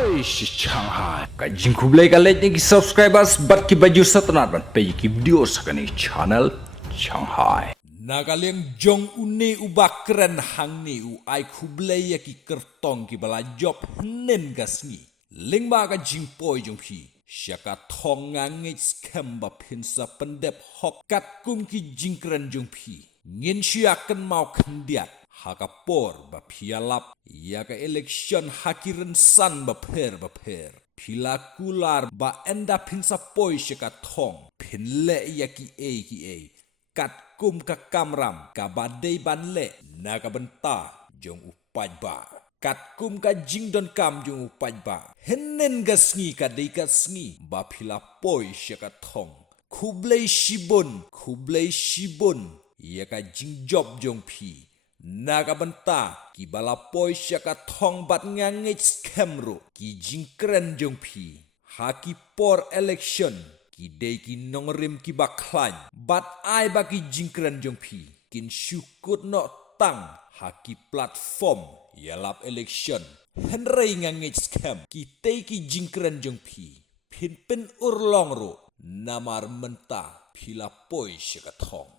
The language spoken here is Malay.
Oi, Shanghai. Kajing kublai kalet ni subscribers bat ki baju satnat ban pe ki video sakani channel Shanghai. Nagaliang jong une ubakren hang ni u ai kublai ya ki kertong ki bala job nen gasngi. Lingba ka jingpoi jong pi. Syaka thong ngangi scam ba pinsa pendep hok kat kum ki jingkren jong pi. Ngin syakan mau kendiat. Haka por ba pialap. Ya ka election hakiren san ba per. Pila kular ba enda pinsa poi syaka thong. Pinle ya ki e. Kat kum ka kamram ka badai ban le na ka benta jong upaj ba kat kum ka jingdon kam jong upaj ba henen gasngi ka dei ka sngi ba phila poi syaka thong kublai shibun ya ka jingjob jong phi na ka benta ki bala poi syaka thong bat ngange scamro ki jingkren jong phi haki por election Kidei ki nongrim ki baklan, bat ai baki jingkran jong pi, kin syukut no tang haki platform yalap election. Henrei ngangit scam, kitei ki jingkran jong pi, pin urlong ro, namar menta pila poi syakathong.